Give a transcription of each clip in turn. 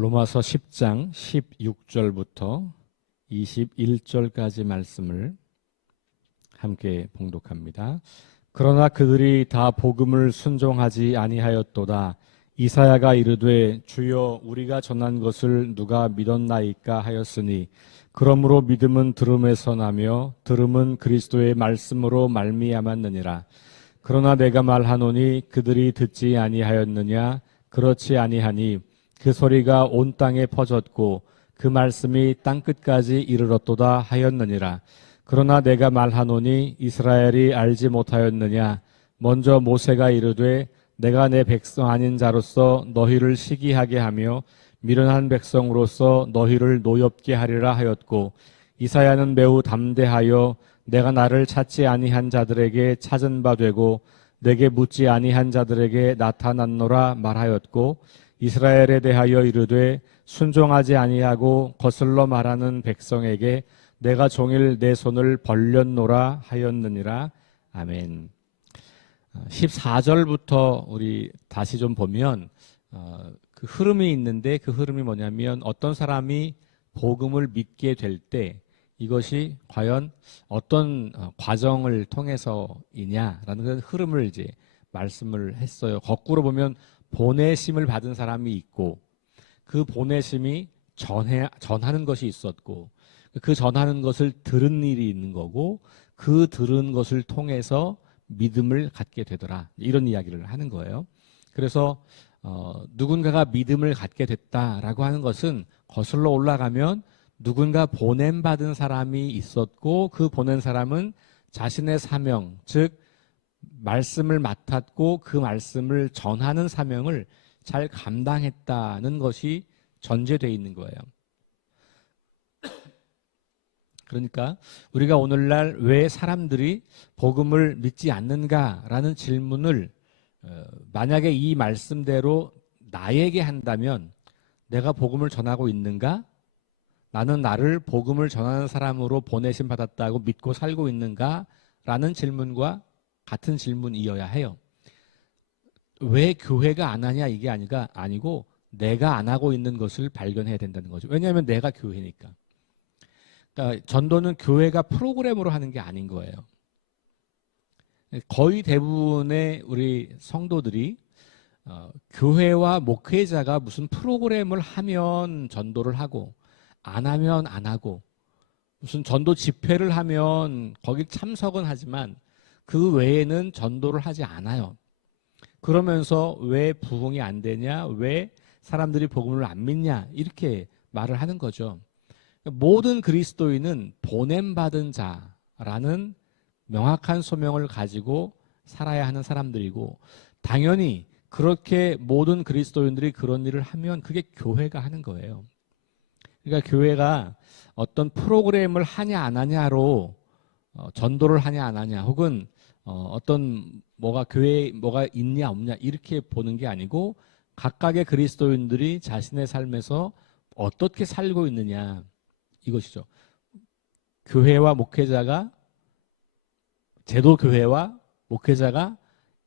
로마서 10장 16절부터 21절까지 말씀을 함께 봉독합니다. 그러나 그들이 다 복음을 순종하지 아니하였도다. 이사야가 이르되 주여 우리가 전한 것을 누가 믿었나이까 하였으니 그러므로 믿음은 들음에서 나며 들음은 그리스도의 말씀으로 말미암았느니라. 그러나 내가 말하노니 그들이 듣지 아니하였느냐? 그렇지 아니하니 그 소리가 온 땅에 퍼졌고 그 말씀이 땅끝까지 이르렀도다 하였느니라. 그러나 내가 말하노니 이스라엘이 알지 못하였느냐? 먼저 모세가 이르되 내가 내 백성 아닌 자로서 너희를 시기하게 하며 미련한 백성으로서 너희를 노엽게 하리라 하였고, 이사야는 매우 담대하여 내가 나를 찾지 아니한 자들에게 찾은 바 되고 내게 묻지 아니한 자들에게 나타났노라 말하였고, 이스라엘에 대하여 이르되 순종하지 아니하고 거슬러 말하는 백성에게 내가 종일 내 손을 벌렸노라 하였느니라. 아멘. 14절부터 우리 다시 좀 보면 그 흐름이 있는데, 그 흐름이 뭐냐면 어떤 사람이 복음을 믿게 될 때 이것이 과연 어떤 과정을 통해서이냐라는 그 흐름을 이제 말씀을 했어요. 거꾸로 보면 보내심을 받은 사람이 있고, 그 보내심이 전하는 것이 있었고, 그 전하는 것을 들은 일이 있는 거고, 그 들은 것을 통해서 믿음을 갖게 되더라, 이런 이야기를 하는 거예요. 그래서 누군가가 믿음을 갖게 됐다라고 하는 것은 거슬러 올라가면 누군가 보냄받은 사람이 있었고, 그 보낸 사람은 자신의 사명, 즉 말씀을 맡았고 그 말씀을 전하는 사명을 잘 감당했다는 것이 전제되어 있는 거예요. 그러니까 우리가 오늘날 왜 사람들이 복음을 믿지 않는가라는 질문을 만약에 이 말씀대로 나에게 한다면, 내가 복음을 전하고 있는가? 나는 나를 복음을 전하는 사람으로 보내심 받았다고 믿고 살고 있는가? 라는 질문과 같은 질문이어야 해요. 왜 교회가 안 하냐 이게 아니고 내가 안 하고 있는 것을 발견해야 된다는 거죠. 왜냐하면 내가 교회니까. 그러니까 전도는 교회가 프로그램으로 하는 게 아닌 거예요. 거의 대부분의 우리 성도들이 교회와 목회자가 무슨 프로그램을 하면 전도를 하고, 안 하면 안 하고, 무슨 전도 집회를 하면 거기 참석은 하지만 그 외에는 전도를 하지 않아요. 그러면서 왜 부흥이 안 되냐, 왜 사람들이 복음을 안 믿냐, 이렇게 말을 하는 거죠. 모든 그리스도인은 보냄받은 자라는 명확한 소명을 가지고 살아야 하는 사람들이고, 당연히 그렇게 모든 그리스도인들이 그런 일을 하면 그게 교회가 하는 거예요. 그러니까 교회가 어떤 프로그램을 하냐 안 하냐로 전도를 하냐 안 하냐, 혹은 어떤 교회에 뭐가 있냐 없냐 이렇게 보는 게 아니고, 각각의 그리스도인들이 자신의 삶에서 어떻게 살고 있느냐, 이것이죠. 교회와 목회자가, 제도교회와 목회자가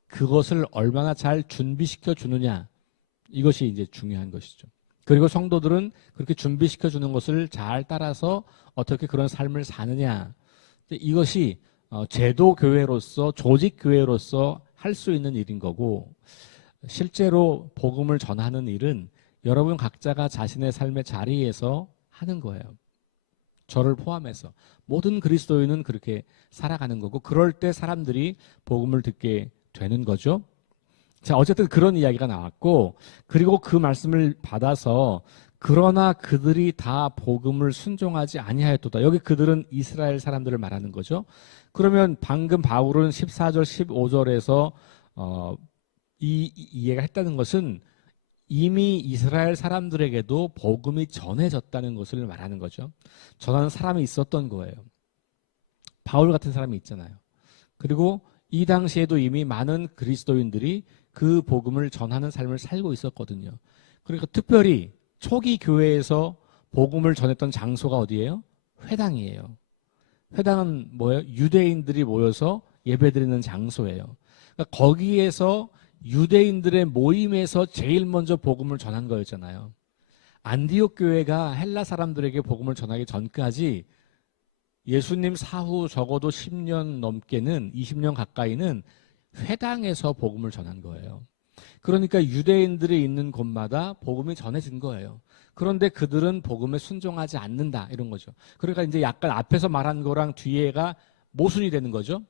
그것을 얼마나 잘 준비시켜 주느냐, 이것이 이제 중요한 것이죠. 그리고 성도들은 그렇게 준비시켜 주는 것을 잘 따라서 어떻게 그런 삶을 사느냐, 이것이 제도교회로서, 조직교회로서 할 수 있는 일인 거고, 실제로 복음을 전하는 일은 여러분 각자가 자신의 삶의 자리에서 하는 거예요. 저를 포함해서 모든 그리스도인은 그렇게 살아가는 거고, 그럴 때 사람들이 복음을 듣게 되는 거죠. 자, 어쨌든 그런 이야기가 나왔고, 그리고 그 말씀을 받아서 그러나 그들이 다 복음을 순종하지 아니하였도다. 여기 그들은 이스라엘 사람들을 말하는 거죠. 그러면 방금 바울은 14절 15절에서 이 이해가 했다는 것은 이미 이스라엘 사람들에게도 복음이 전해졌다는 것을 말하는 거죠. 전하는 사람이 있었던 거예요. 바울 같은 사람이 있잖아요. 그리고 이 당시에도 이미 많은 그리스도인들이 그 복음을 전하는 삶을 살고 있었거든요. 그러니까 특별히 초기 교회에서 복음을 전했던 장소가 어디예요? 회당이에요. 회당은 뭐예요? 유대인들이 모여서 예배드리는 장소예요. 그러니까 거기에서 유대인들의 모임에서 제일 먼저 복음을 전한 거였잖아요. 안디옥 교회가 헬라 사람들에게 복음을 전하기 전까지 예수님 사후 적어도 10년 넘게는 20년 가까이는 회당에서 복음을 전한 거예요. 그러니까 유대인들이 있는 곳마다 복음이 전해진 거예요. 그런데 그들은 복음에 순종하지 않는다 이런 거죠. 그러니까 이제 약간 앞에서 말한 거랑 뒤에가 모순이 되는 거죠.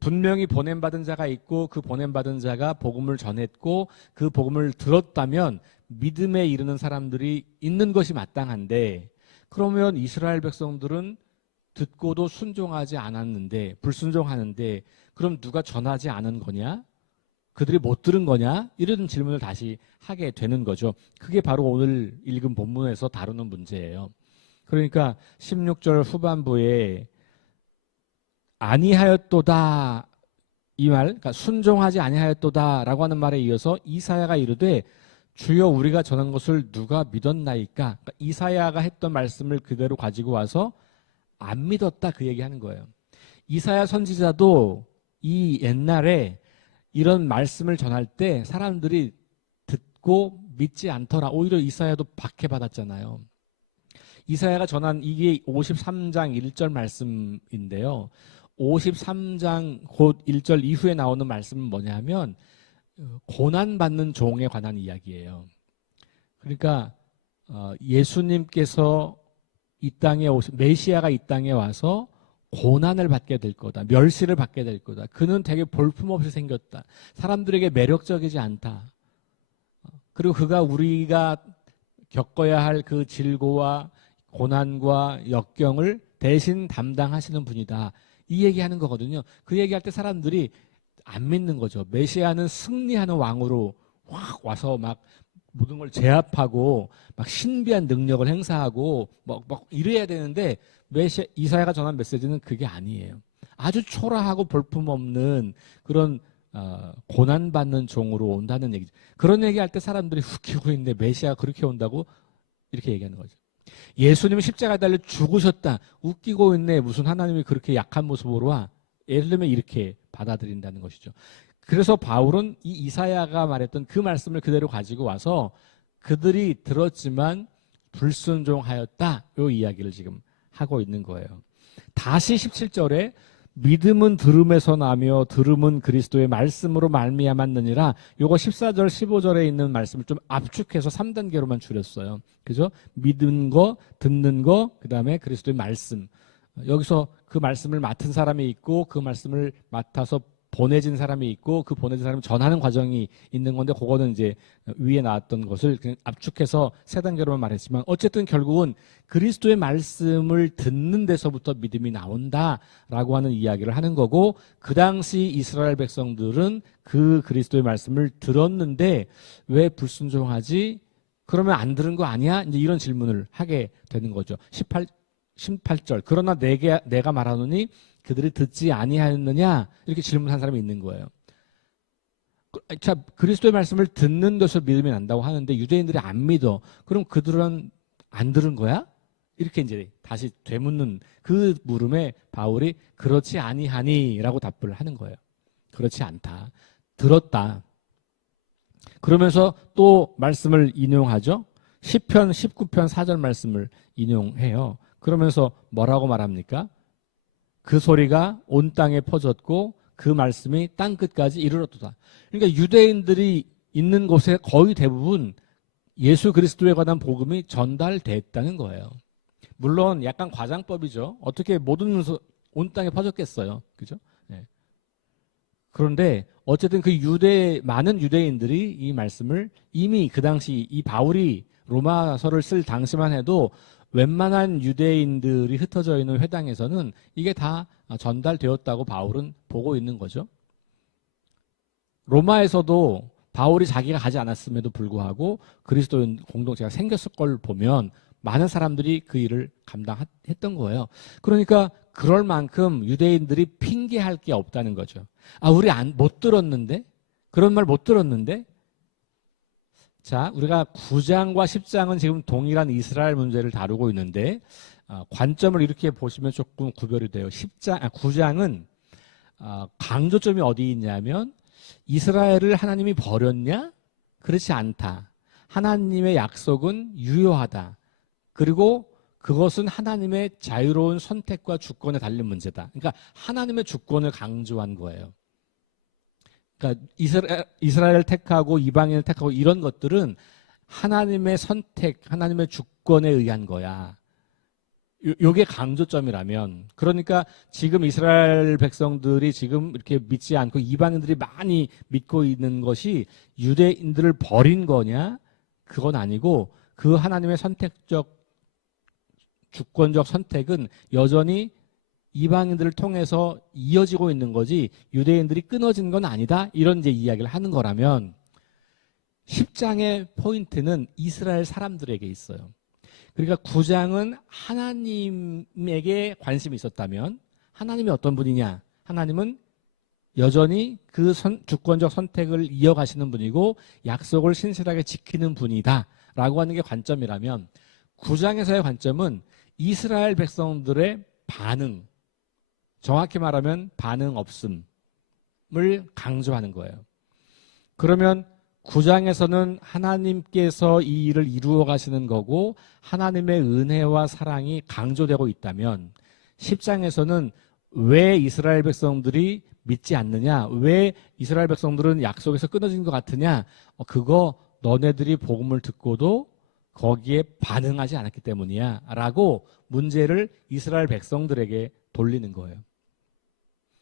분명히 보냄받은 자가 있고 그 보냄받은 자가 복음을 전했고 그 복음을 들었다면 믿음에 이르는 사람들이 있는 것이 마땅한데, 그러면 이스라엘 백성들은 듣고도 순종하지 않았는데, 불순종하는데, 그럼 누가 전하지 않은 거냐? 그들이 못 들은 거냐? 이런 질문을 다시 하게 되는 거죠. 그게 바로 오늘 읽은 본문에서 다루는 문제예요. 그러니까 16절 후반부에 아니하였도다 이 말, 그러니까 순종하지 아니하였도다라고 하는 말에 이어서 이사야가 이르되 주여 우리가 전한 것을 누가 믿었나이까? 그러니까 이사야가 했던 말씀을 그대로 가지고 와서 안 믿었다 그 얘기하는 거예요. 이사야 선지자도 이 옛날에 이런 말씀을 전할 때 사람들이 듣고 믿지 않더라. 오히려 이사야도 박해받았잖아요. 이사야가 전한 이게 53장 1절 말씀인데요. 53장 곧 1절 이후에 나오는 말씀은 뭐냐면 고난받는 종에 관한 이야기예요. 그러니까 예수님께서 이 땅에 메시아가 이 땅에 와서 고난을 받게 될 거다. 멸시를 받게 될 거다. 그는 되게 볼품없이 생겼다. 사람들에게 매력적이지 않다. 그리고 그가 우리가 겪어야 할 그 질고와 고난과 역경을 대신 담당하시는 분이다. 이 얘기하는 거거든요. 그 얘기할 때 사람들이 안 믿는 거죠. 메시아는 승리하는 왕으로 확 와서 막 모든 걸 제압하고 막 신비한 능력을 행사하고 막 이래야 되는데 이사야가 전한 메시지는 그게 아니에요. 아주 초라하고 볼품없는 그런 고난받는 종으로 온다는 얘기죠. 그런 얘기할 때 사람들이 웃기고 있는데 메시아가 그렇게 온다고 이렇게 얘기하는 거죠. 예수님이 십자가에 달려 죽으셨다. 웃기고 있네. 무슨 하나님이 그렇게 약한 모습으로 와. 예를 들면 이렇게 받아들인다는 것이죠. 그래서 바울은 이 이사야가 말했던 그 말씀을 그대로 가지고 와서 그들이 들었지만 불순종하였다. 이 이야기를 지금 하고 있는 거예요. 다시 17절에 믿음은 들음에서 나며 들음은 그리스도의 말씀으로 말미암았느니라. 요거 14절 15절에 있는 말씀을 좀 압축해서 3단계로만 줄였어요. 그죠? 믿는 거, 듣는 거, 그다음에 그리스도의 말씀. 여기서 그 말씀을 맡은 사람이 있고 그 말씀을 맡아서 보내진 사람이 있고 그 보내진 사람이 전하는 과정이 있는 건데, 그거는 이제 위에 나왔던 것을 그냥 압축해서 3단계로만 말했지만 어쨌든 결국은 그리스도의 말씀을 듣는 데서부터 믿음이 나온다라고 하는 이야기를 하는 거고, 그 당시 이스라엘 백성들은 그 그리스도의 말씀을 들었는데 왜 불순종하지? 그러면 안 들은 거 아니야? 이제 이런 질문을 하게 되는 거죠. 18절 그러나 내가 말하노니 그들이 듣지 아니하였느냐? 이렇게 질문한 사람이 있는 거예요. 자, 그리스도의 말씀을 듣는 데서 믿음이 난다고 하는데 유대인들이 안 믿어. 그럼 그들은 안 들은 거야? 이렇게 이제 다시 되묻는 그 물음에 바울이 그렇지 아니하니라고 답을 하는 거예요. 그렇지 않다. 들었다. 그러면서 또 말씀을 인용하죠. 시편 19편 4절 말씀을 인용해요. 그러면서 뭐라고 말합니까? 그 소리가 온 땅에 퍼졌고 그 말씀이 땅 끝까지 이르렀도다. 그러니까 유대인들이 있는 곳에 거의 대부분 예수 그리스도에 관한 복음이 전달됐다는 거예요. 물론 약간 과장법이죠. 어떻게 모든 온 땅에 퍼졌겠어요. 그죠? 네. 그런데 어쨌든 그 많은 유대인들이 이 말씀을 이미 그 당시 이 바울이 로마서를 쓸 당시만 해도 웬만한 유대인들이 흩어져 있는 회당에서는 이게 다 전달되었다고 바울은 보고 있는 거죠. 로마에서도 바울이 자기가 가지 않았음에도 불구하고 그리스도인 공동체가 생겼을 걸 보면 많은 사람들이 그 일을 감당했던 거예요. 그러니까 그럴 만큼 유대인들이 핑계할 게 없다는 거죠. 아, 우리 못 들었는데? 그런 말 못 들었는데? 자, 우리가 9장과 10장은 지금 동일한 이스라엘 문제를 다루고 있는데 관점을 이렇게 보시면 조금 구별이 돼요. 9장은 강조점이 어디 있냐면 이스라엘을 하나님이 버렸냐? 그렇지 않다. 하나님의 약속은 유효하다. 그리고 그것은 하나님의 자유로운 선택과 주권에 달린 문제다. 그러니까 하나님의 주권을 강조한 거예요. 그러니까 이스라엘을 택하고 이방인을 택하고 이런 것들은 하나님의 선택, 하나님의 주권에 의한 거야. 요게 강조점이라면, 그러니까 지금 이스라엘 백성들이 지금 이렇게 믿지 않고 이방인들이 많이 믿고 있는 것이 유대인들을 버린 거냐? 그건 아니고 그 하나님의 선택적 주권적 선택은 여전히 이방인들을 통해서 이어지고 있는 거지 유대인들이 끊어진 건 아니다. 이런 이제 이야기를 하는 거라면 10장의 포인트는 이스라엘 사람들에게 있어요. 그러니까 9장은 하나님에게 관심이 있었다면 하나님이 어떤 분이냐? 하나님은 여전히 그 주권적 선택을 이어가시는 분이고 약속을 신실하게 지키는 분이다 라고 하는 게 관점이라면 9장에서의 관점은 이스라엘 백성들의 반응, 정확히 말하면 반응 없음을 강조하는 거예요. 그러면 9장에서는 하나님께서 이 일을 이루어 가시는 거고 하나님의 은혜와 사랑이 강조되고 있다면 10장에서는 왜 이스라엘 백성들이 믿지 않느냐, 왜 이스라엘 백성들은 약속에서 끊어진 것 같으냐, 그거 너네들이 복음을 듣고도 거기에 반응하지 않았기 때문이야 라고 문제를 이스라엘 백성들에게 돌리는 거예요.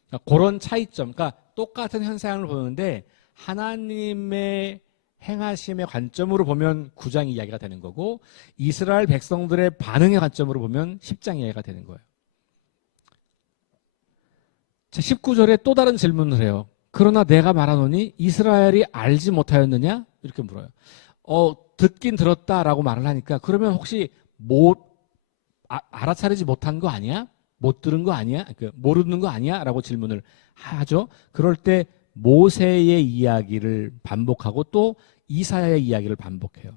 그러니까 그런 차이점, 그러니까 똑같은 현상을 보는데 하나님의 행하심의 관점으로 보면 9장 이야기가 되는 거고 이스라엘 백성들의 반응의 관점으로 보면 10장 이야기가 되는 거예요. 자, 19절에 또 다른 질문을 해요. 그러나 내가 말하노니 이스라엘이 알지 못하였느냐? 이렇게 물어요. 듣긴 들었다라고 말을 하니까 그러면 혹시 알아차리지 못한 거 아니야? 못 들은 거 아니야? 모르는 거 아니야? 라고 질문을 하죠. 그럴 때 모세의 이야기를 반복하고 또 이사야의 이야기를 반복해요.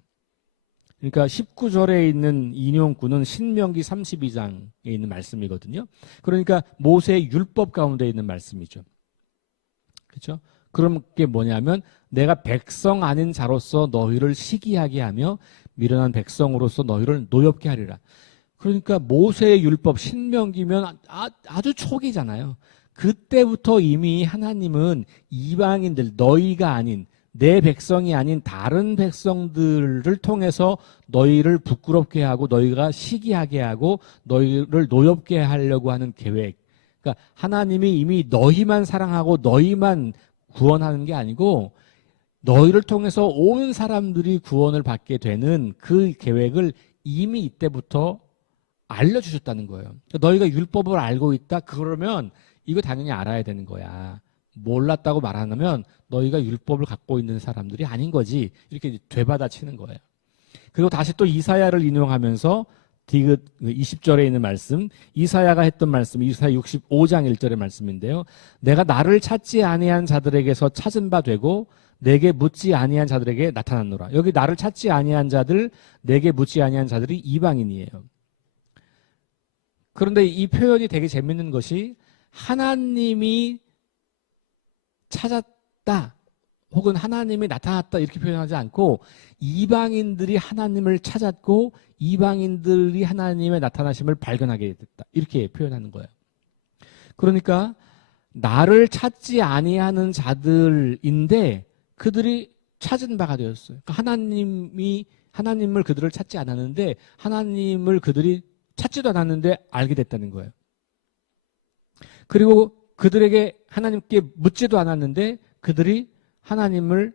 그러니까 19절에 있는 인용구는 신명기 32장에 있는 말씀이거든요. 그러니까 모세의 율법 가운데 있는 말씀이죠. 그렇죠? 그럼 그게 뭐냐면 내가 백성 아닌 자로서 너희를 시기하게 하며 미련한 백성으로서 너희를 노엽게 하리라. 그러니까 모세의 율법 신명기면 아주 초기잖아요. 그때부터 이미 하나님은 이방인들, 너희가 아닌 내 백성이 아닌 다른 백성들을 통해서 너희를 부끄럽게 하고 너희가 시기하게 하고 너희를 노엽게 하려고 하는 계획. 그러니까 하나님이 이미 너희만 사랑하고 너희만 구원하는 게 아니고 너희를 통해서 온 사람들이 구원을 받게 되는 그 계획을 이미 이때부터 알려주셨다는 거예요. 너희가 율법을 알고 있다? 그러면 이거 당연히 알아야 되는 거야. 몰랐다고 말하면 너희가 율법을 갖고 있는 사람들이 아닌 거지. 이렇게 되받아치는 거예요. 그리고 다시 또 이사야를 인용하면서 디귿 20절에 있는 말씀, 이사야가 했던 말씀, 이사야 65장 1절의 말씀인데요. 내가 나를 찾지 아니한 자들에게서 찾은 바 되고 내게 묻지 아니한 자들에게 나타났노라. 여기 나를 찾지 아니한 자들, 내게 묻지 아니한 자들이 이방인이에요. 그런데 이 표현이 되게 재밌는 것이 하나님이 찾았다 혹은 하나님이 나타났다 이렇게 표현하지 않고 이방인들이 하나님을 찾았고 이방인들이 하나님의 나타나심을 발견하게 됐다 이렇게 표현하는 거예요. 그러니까 나를 찾지 아니하는 자들인데 그들이 찾은 바가 되었어요. 그러니까 하나님을 그들을 찾지 않았는데 하나님을 그들이 찾지도 않았는데 알게 됐다는 거예요. 그리고 그들에게 하나님께 묻지도 않았는데 그들이 하나님을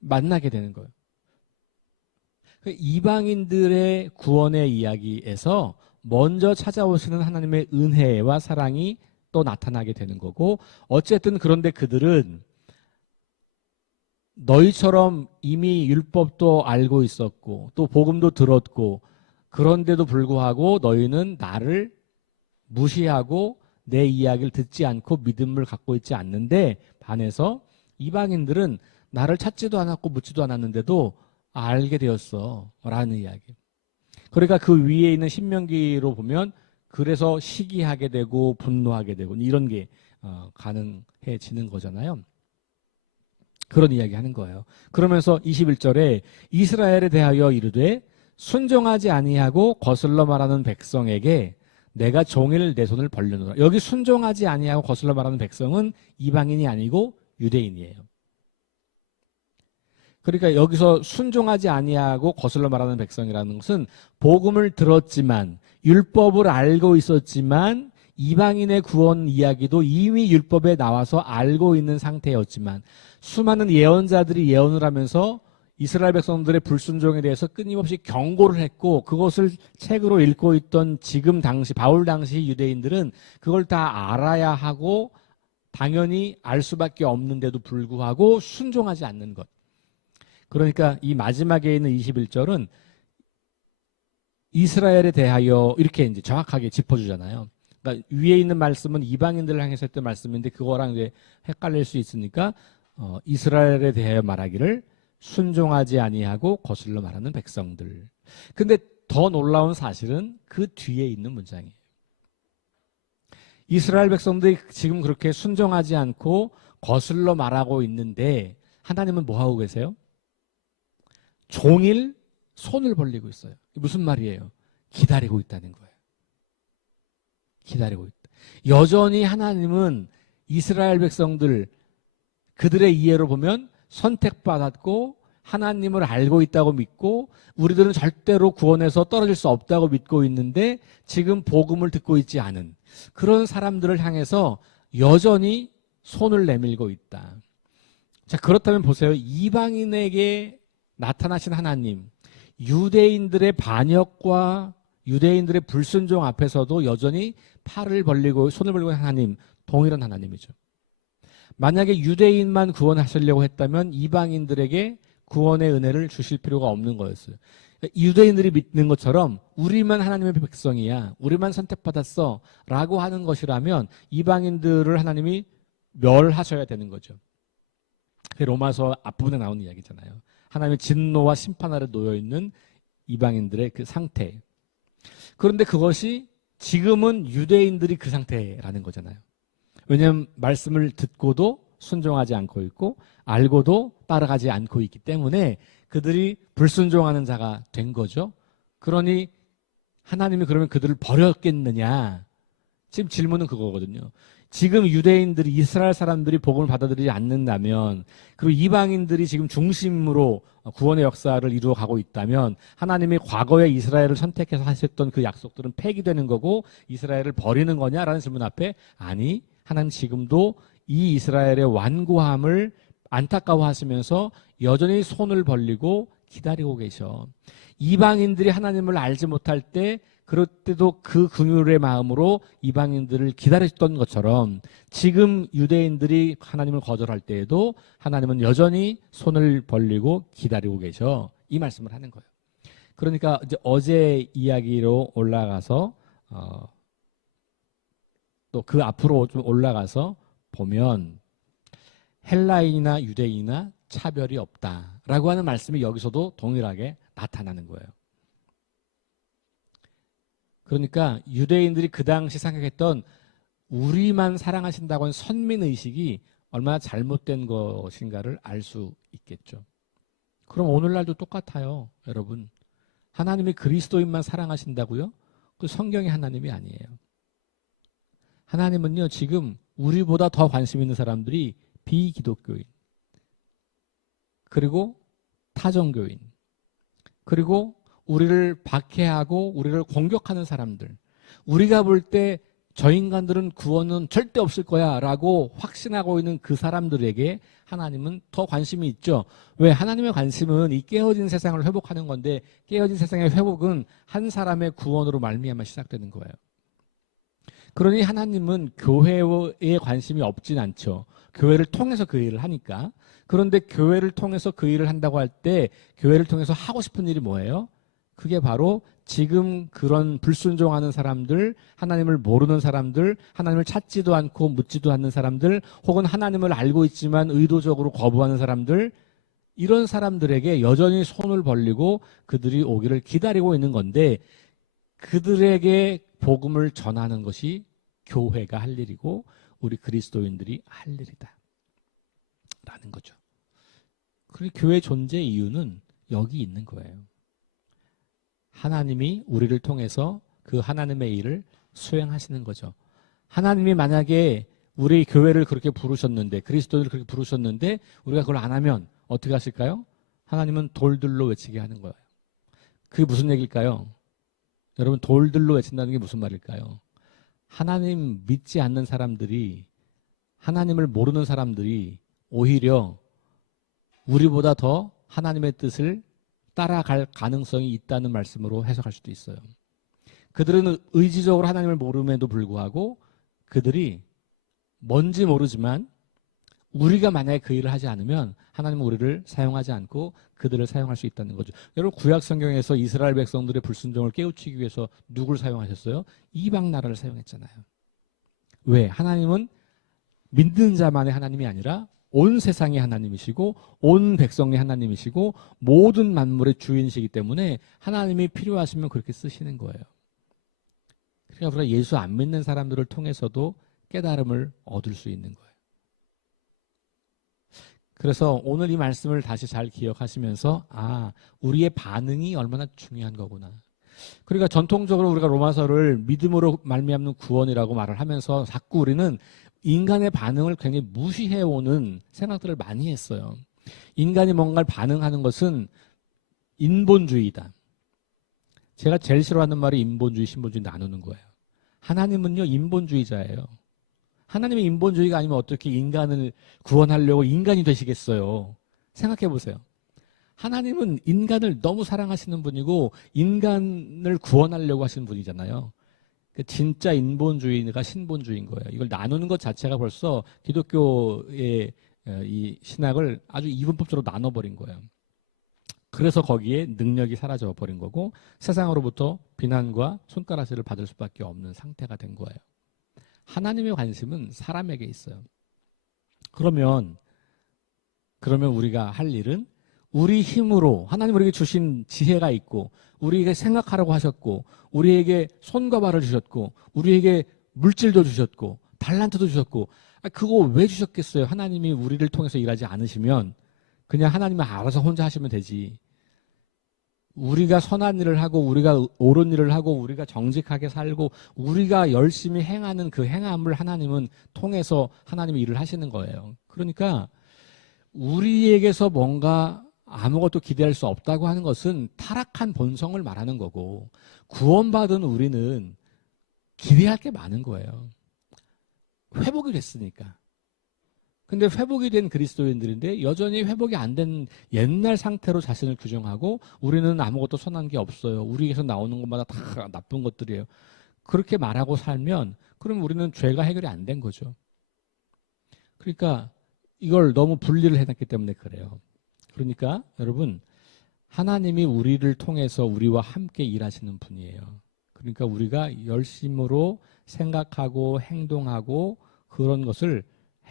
만나게 되는 거예요. 이방인들의 구원의 이야기에서 먼저 찾아오시는 하나님의 은혜와 사랑이 또 나타나게 되는 거고 어쨌든 그런데 그들은 너희처럼 이미 율법도 알고 있었고 또 복음도 들었고 그런데도 불구하고 너희는 나를 무시하고 내 이야기를 듣지 않고 믿음을 갖고 있지 않는데 반해서 이방인들은 나를 찾지도 않았고 묻지도 않았는데도 알게 되었어 라는 이야기. 그러니까 그 위에 있는 신명기로 보면 그래서 시기하게 되고 분노하게 되고 이런 게 가능해지는 거잖아요. 그런 이야기 하는 거예요. 그러면서 21절에 이스라엘에 대하여 이르되 순종하지 아니하고 거슬러 말하는 백성에게 내가 종일 내 손을 벌려노라. 여기 순종하지 아니하고 거슬러 말하는 백성은 이방인이 아니고 유대인이에요. 그러니까 여기서 순종하지 아니하고 거슬러 말하는 백성이라는 것은 복음을 들었지만 율법을 알고 있었지만 이방인의 구원 이야기도 이미 율법에 나와서 알고 있는 상태였지만 수많은 예언자들이 예언을 하면서 이스라엘 백성들의 불순종에 대해서 끊임없이 경고를 했고 그것을 책으로 읽고 있던 지금 당시 바울 당시 유대인들은 그걸 다 알아야 하고 당연히 알 수밖에 없는데도 불구하고 순종하지 않는 것. 그러니까 이 마지막에 있는 21절은 이스라엘에 대하여 이렇게 이제 정확하게 짚어주잖아요. 그러니까 위에 있는 말씀은 이방인들을 향해서 했던 말씀인데 그거랑 이제 헷갈릴 수 있으니까 이스라엘에 대하여 말하기를 순종하지 아니하고 거슬러 말하는 백성들. 근데 더 놀라운 사실은 그 뒤에 있는 문장이에요. 이스라엘 백성들이 지금 그렇게 순종하지 않고 거슬러 말하고 있는데 하나님은 뭐 하고 계세요? 종일 손을 벌리고 있어요. 무슨 말이에요? 기다리고 있다는 거예요. 기다리고 있다. 여전히 하나님은 이스라엘 백성들 그들의 이해로 보면 선택받았고 하나님을 알고 있다고 믿고 우리들은 절대로 구원에서 떨어질 수 없다고 믿고 있는데 지금 복음을 듣고 있지 않은 그런 사람들을 향해서 여전히 손을 내밀고 있다. 자, 그렇다면 보세요. 이방인에게 나타나신 하나님, 유대인들의 반역과 유대인들의 불순종 앞에서도 여전히 팔을 벌리고 손을 벌리고 있는 하나님, 동일한 하나님이죠. 만약에 유대인만 구원하시려고 했다면 이방인들에게 구원의 은혜를 주실 필요가 없는 거였어요. 유대인들이 믿는 것처럼 우리만 하나님의 백성이야, 우리만 선택받았어 라고 하는 것이라면 이방인들을 하나님이 멸하셔야 되는 거죠. 로마서 앞부분에 나오는 이야기잖아요. 하나님의 진노와 심판 아래 놓여있는 이방인들의 그 상태. 그런데 그것이 지금은 유대인들이 그 상태라는 거잖아요. 왜냐하면 말씀을 듣고도 순종하지 않고 있고 알고도 따라가지 않고 있기 때문에 그들이 불순종하는 자가 된 거죠. 그러니 하나님이 그러면 그들을 버렸겠느냐? 지금 질문은 그거거든요. 지금 유대인들이 이스라엘 사람들이 복음을 받아들이지 않는다면 그리고 이방인들이 지금 중심으로 구원의 역사를 이루어가고 있다면 하나님이 과거에 이스라엘을 선택해서 하셨던 그 약속들은 폐기되는 거고 이스라엘을 버리는 거냐라는 질문 앞에 아니, 하나님 지금도 이 이스라엘의 완고함을 안타까워하시면서 여전히 손을 벌리고 기다리고 계셔. 이방인들이 하나님을 알지 못할 때 그럴 때도 그 긍휼의 마음으로 이방인들을 기다렸던 것처럼 지금 유대인들이 하나님을 거절할 때에도 하나님은 여전히 손을 벌리고 기다리고 계셔. 이 말씀을 하는 거예요. 그러니까 이제 어제 이야기로 올라가서 또 그 앞으로 좀 올라가서 보면 헬라인이나 유대인이나 차별이 없다라고 하는 말씀이 여기서도 동일하게 나타나는 거예요. 그러니까 유대인들이 그 당시 생각했던 우리만 사랑하신다고 하는 선민의식이 얼마나 잘못된 것인가를 알 수 있겠죠. 그럼 오늘날도 똑같아요, 여러분. 하나님이 그리스도인만 사랑하신다고요? 그 성경의 하나님이 아니에요. 하나님은요, 지금 우리보다 더 관심 있는 사람들이 비기독교인, 그리고 타종교인, 그리고 우리를 박해하고 우리를 공격하는 사람들, 우리가 볼 때 저 인간들은 구원은 절대 없을 거야 라고 확신하고 있는 그 사람들에게 하나님은 더 관심이 있죠. 왜? 하나님의 관심은 이 깨어진 세상을 회복하는 건데 깨어진 세상의 회복은 한 사람의 구원으로 말미암아 시작되는 거예요. 그러니 하나님은 교회에 관심이 없진 않죠. 교회를 통해서 그 일을 하니까. 그런데 교회를 통해서 그 일을 한다고 할 때 교회를 통해서 하고 싶은 일이 뭐예요? 그게 바로 지금 그런 불순종하는 사람들, 하나님을 모르는 사람들, 하나님을 찾지도 않고 묻지도 않는 사람들, 혹은 하나님을 알고 있지만 의도적으로 거부하는 사람들, 이런 사람들에게 여전히 손을 벌리고 그들이 오기를 기다리고 있는 건데 그들에게 복음을 전하는 것이 교회가 할 일이고 우리 그리스도인들이 할 일이다 라는 거죠. 그 교회 존재 이유는 여기 있는 거예요. 하나님이 우리를 통해서 그 하나님의 일을 수행하시는 거죠. 하나님이 만약에 우리 교회를 그렇게 부르셨는데, 그리스도를 그렇게 부르셨는데 우리가 그걸 안 하면 어떻게 하실까요? 하나님은 돌들로 외치게 하는 거예요. 그게 무슨 얘기일까요? 여러분, 돌들로 외친다는 게 무슨 말일까요? 하나님 믿지 않는 사람들이, 하나님을 모르는 사람들이 오히려 우리보다 더 하나님의 뜻을 따라갈 가능성이 있다는 말씀으로 해석할 수도 있어요. 그들은 의지적으로 하나님을 모름에도 불구하고 그들이 뭔지 모르지만 우리가 만약에 그 일을 하지 않으면 하나님은 우리를 사용하지 않고 그들을 사용할 수 있다는 거죠. 여러분, 구약 성경에서 이스라엘 백성들의 불순종을 깨우치기 위해서 누굴 사용하셨어요? 이방 나라를 사용했잖아요. 왜? 하나님은 믿는 자만의 하나님이 아니라 온 세상의 하나님이시고 온 백성의 하나님이시고 모든 만물의 주인이시기 때문에 하나님이 필요하시면 그렇게 쓰시는 거예요. 그러니까 우리가 예수 안 믿는 사람들을 통해서도 깨달음을 얻을 수 있는 거예요. 그래서 오늘 이 말씀을 다시 잘 기억하시면서 우리의 반응이 얼마나 중요한 거구나. 그러니까 전통적으로 우리가 로마서를 믿음으로 말미암는 구원이라고 말을 하면서 자꾸 우리는 인간의 반응을 굉장히 무시해오는 생각들을 많이 했어요. 인간이 뭔가를 반응하는 것은 인본주의다. 제가 제일 싫어하는 말이 인본주의, 신본주의 나누는 거예요. 하나님은요, 인본주의자예요. 하나님의 인본주의가 아니면 어떻게 인간을 구원하려고 인간이 되시겠어요? 생각해 보세요. 하나님은 인간을 너무 사랑하시는 분이고 인간을 구원하려고 하시는 분이잖아요. 진짜 인본주의가 신본주의인 거예요. 이걸 나누는 것 자체가 벌써 기독교의 이 신학을 아주 이분법적으로 나눠버린 거예요. 그래서 거기에 능력이 사라져 버린 거고 세상으로부터 비난과 손가락질을 받을 수밖에 없는 상태가 된 거예요. 하나님의 관심은 사람에게 있어요. 그러면 우리가 할 일은 우리 힘으로 하나님 우리에게 주신 지혜가 있고 우리에게 생각하라고 하셨고 우리에게 손과 발을 주셨고 우리에게 물질도 주셨고 달란트도 주셨고 그거 왜 주셨겠어요? 하나님이 우리를 통해서 일하지 않으시면 그냥 하나님이 알아서 혼자 하시면 되지. 우리가 선한 일을 하고 우리가 옳은 일을 하고 우리가 정직하게 살고 우리가 열심히 행하는 그 행함을 하나님은 통해서 하나님이 일을 하시는 거예요. 그러니까 우리에게서 뭔가 아무것도 기대할 수 없다고 하는 것은 타락한 본성을 말하는 거고 구원받은 우리는 기대할 게 많은 거예요. 회복이 됐으니까. 근데 회복이 된 그리스도인들인데 여전히 회복이 안 된 옛날 상태로 자신을 규정하고 우리는 아무것도 선한 게 없어요. 우리에게서 나오는 것마다 다 나쁜 것들이에요. 그렇게 말하고 살면 그럼 우리는 죄가 해결이 안 된 거죠. 그러니까 이걸 너무 분리를 해놨기 때문에 그래요. 그러니까 여러분 하나님이 우리를 통해서 우리와 함께 일하시는 분이에요. 그러니까 우리가 열심으로 생각하고 행동하고 그런 것을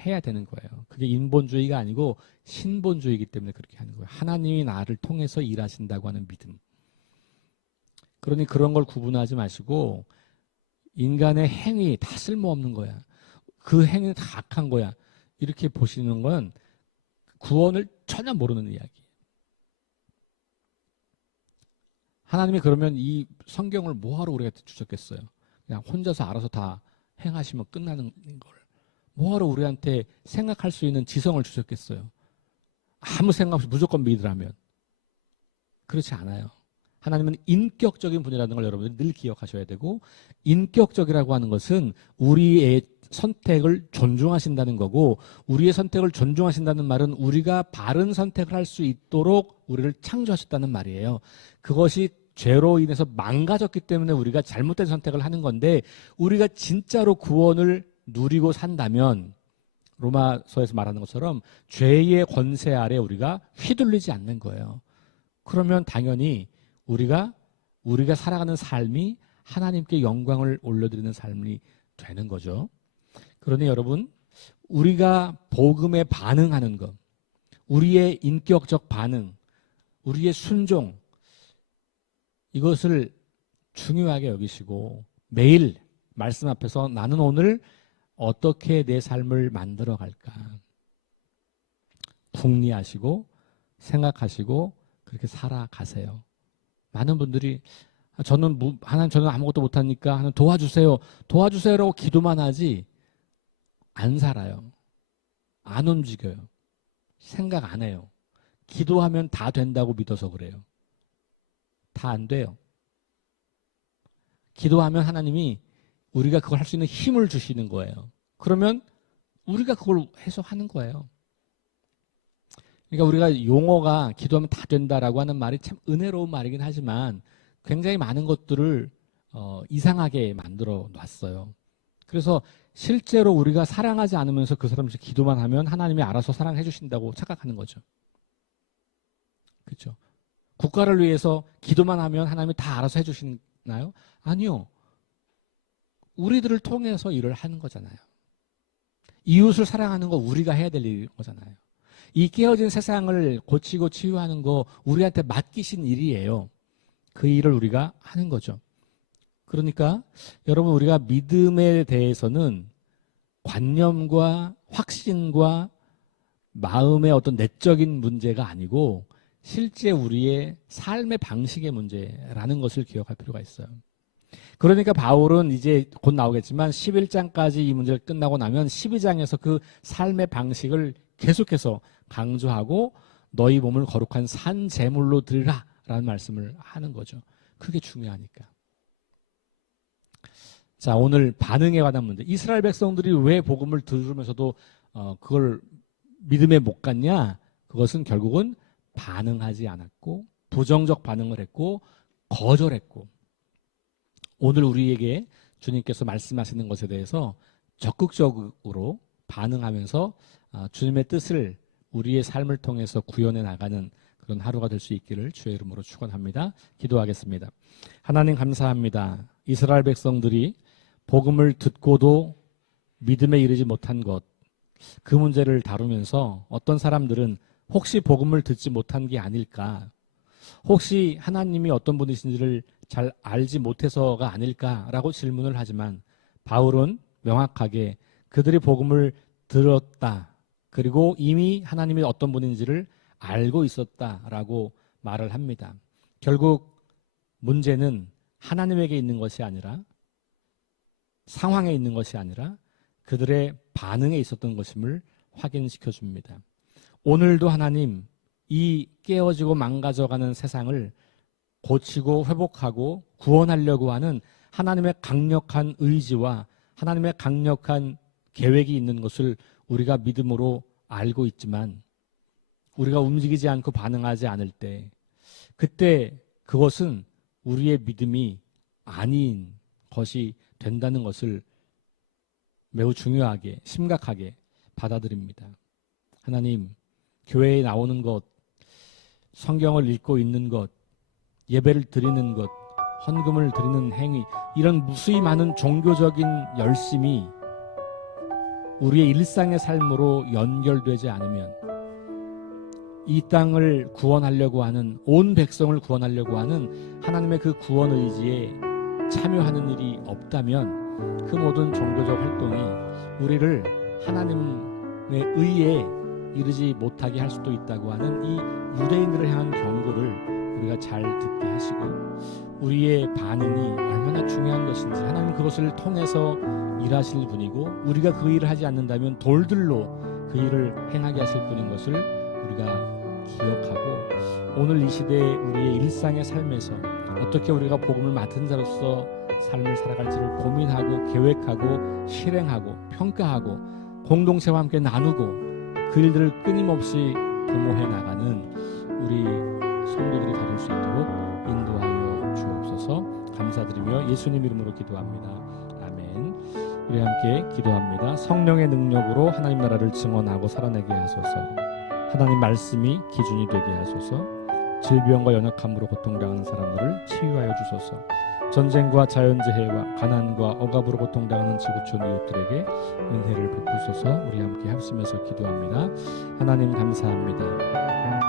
해야 되는 거예요. 그게 인본주의가 아니고 신본주의이기 때문에 그렇게 하는 거예요. 하나님이 나를 통해서 일하신다고 하는 믿음. 그러니 그런 걸 구분하지 마시고 인간의 행위 다 쓸모없는 거야. 그 행위는 다 악한 거야. 이렇게 보시는 건 구원을 전혀 모르는 이야기예요. 하나님이 그러면 이 성경을 뭐하러 우리한테 주셨겠어요? 그냥 혼자서 알아서 다 행하시면 끝나는 걸. 뭐하러 우리한테 생각할 수 있는 지성을 주셨겠어요? 아무 생각 없이 무조건 믿으라면. 그렇지 않아요. 하나님은 인격적인 분이라는 걸 여러분들이 늘 기억하셔야 되고 인격적이라고 하는 것은 우리의 선택을 존중하신다는 거고 우리의 선택을 존중하신다는 말은 우리가 바른 선택을 할 수 있도록 우리를 창조하셨다는 말이에요. 그것이 죄로 인해서 망가졌기 때문에 우리가 잘못된 선택을 하는 건데 우리가 진짜로 구원을 누리고 산다면 로마서에서 말하는 것처럼 죄의 권세 아래 우리가 휘둘리지 않는 거예요. 그러면 당연히 우리가 살아가는 삶이 하나님께 영광을 올려드리는 삶이 되는 거죠. 그러니 여러분 우리가 복음에 반응하는 것, 우리의 인격적 반응, 우리의 순종 이것을 중요하게 여기시고 매일 말씀 앞에서 나는 오늘 어떻게 내 삶을 만들어 갈까 궁리하시고 생각하시고 그렇게 살아가세요. 많은 분들이 하나님 저는 아무것도 못하니까 하나님 도와주세요라고 기도만 하지 안 살아요. 안 움직여요. 생각 안 해요. 기도하면 다 된다고 믿어서 그래요. 다 안 돼요. 기도하면 하나님이 우리가 그걸 할 수 있는 힘을 주시는 거예요. 그러면 우리가 그걸 해서 하는 거예요. 그러니까 우리가 용어가 기도하면 다 된다라고 하는 말이 참 은혜로운 말이긴 하지만 굉장히 많은 것들을 이상하게 만들어 놨어요. 그래서 실제로 우리가 사랑하지 않으면서 그 사람을 기도만 하면 하나님이 알아서 사랑해 주신다고 착각하는 거죠. 그렇죠? 국가를 위해서 기도만 하면 하나님이 다 알아서 해 주시나요? 아니요. 우리들을 통해서 일을 하는 거잖아요. 이웃을 사랑하는 거 우리가 해야 될 일인 거잖아요. 이 깨어진 세상을 고치고 치유하는 거 우리한테 맡기신 일이에요. 그 일을 우리가 하는 거죠. 그러니까 여러분 우리가 믿음에 대해서는 관념과 확신과 마음의 어떤 내적인 문제가 아니고 실제 우리의 삶의 방식의 문제라는 것을 기억할 필요가 있어요. 그러니까 바울은 이제 곧 나오겠지만 11장까지 이 문제를 끝나고 나면 12장에서 그 삶의 방식을 계속해서 강조하고 너희 몸을 거룩한 산 제물로 드리라 라는 말씀을 하는 거죠. 그게 중요하니까. 자, 오늘 반응에 관한 문제. 이스라엘 백성들이 왜 복음을 들으면서도 그걸 믿음에 못 갔냐? 그것은 결국은 반응하지 않았고 부정적 반응을 했고 거절했고 오늘 우리에게 주님께서 말씀하시는 것에 대해서 적극적으로 반응하면서 주님의 뜻을 우리의 삶을 통해서 구현해 나가는 그런 하루가 될 수 있기를 주의 이름으로 축원합니다. 기도하겠습니다. 하나님 감사합니다. 이스라엘 백성들이 복음을 듣고도 믿음에 이르지 못한 것, 그 문제를 다루면서 어떤 사람들은 혹시 복음을 듣지 못한 게 아닐까, 혹시 하나님이 어떤 분이신지를 잘 알지 못해서가 아닐까라고 질문을 하지만 바울은 명확하게 그들이 복음을 들었다. 그리고 이미 하나님이 어떤 분인지를 알고 있었다라고 말을 합니다. 결국 문제는 하나님에게 있는 것이 아니라 상황에 있는 것이 아니라 그들의 반응에 있었던 것임을 확인시켜 줍니다. 오늘도 하나님 이 깨어지고 망가져가는 세상을 고치고 회복하고 구원하려고 하는 하나님의 강력한 의지와 하나님의 강력한 계획이 있는 것을 우리가 믿음으로 알고 있지만 우리가 움직이지 않고 반응하지 않을 때 그때 그것은 우리의 믿음이 아닌 것이 된다는 것을 매우 중요하게 심각하게 받아들입니다. 하나님, 교회에 나오는 것, 성경을 읽고 있는 것, 예배를 드리는 것, 헌금을 드리는 행위, 이런 무수히 많은 종교적인 열심이 우리의 일상의 삶으로 연결되지 않으면 이 땅을 구원하려고 하는, 온 백성을 구원하려고 하는 하나님의 그 구원 의지에 참여하는 일이 없다면 그 모든 종교적 활동이 우리를 하나님의 의에 이르지 못하게 할 수도 있다고 하는 이 유대인들을 향한 경고를 우리가 잘 듣게 하시고 우리의 반응이 얼마나 중요한 것인지 하나님 그것을 통해서 일하실 분이고 우리가 그 일을 하지 않는다면 돌들로 그 일을 행하게 하실 분인 것을 우리가 기억하고 오늘 이 시대에 우리의 일상의 삶에서 어떻게 우리가 복음을 맡은 자로서 삶을 살아갈지를 고민하고 계획하고 실행하고 평가하고 공동체와 함께 나누고 그 일들을 끊임없이 도모해 나가는 우리 성도들이 될 수 있도록 인도하여 주옵소서. 감사드리며 예수님 이름으로 기도합니다. 아멘. 우리 함께 기도합니다. 성령의 능력으로 하나님 나라를 증언하고 살아내게 하소서. 하나님 말씀이 기준이 되게 하소서. 질병과 연약함으로 고통당하는 사람들을 치유하여 주소서. 전쟁과 자연재해와 가난과 억압으로 고통당하는 지구촌 이웃들에게 은혜를 베푸소서. 우리 함께 합심해서 기도합니다. 하나님 감사합니다.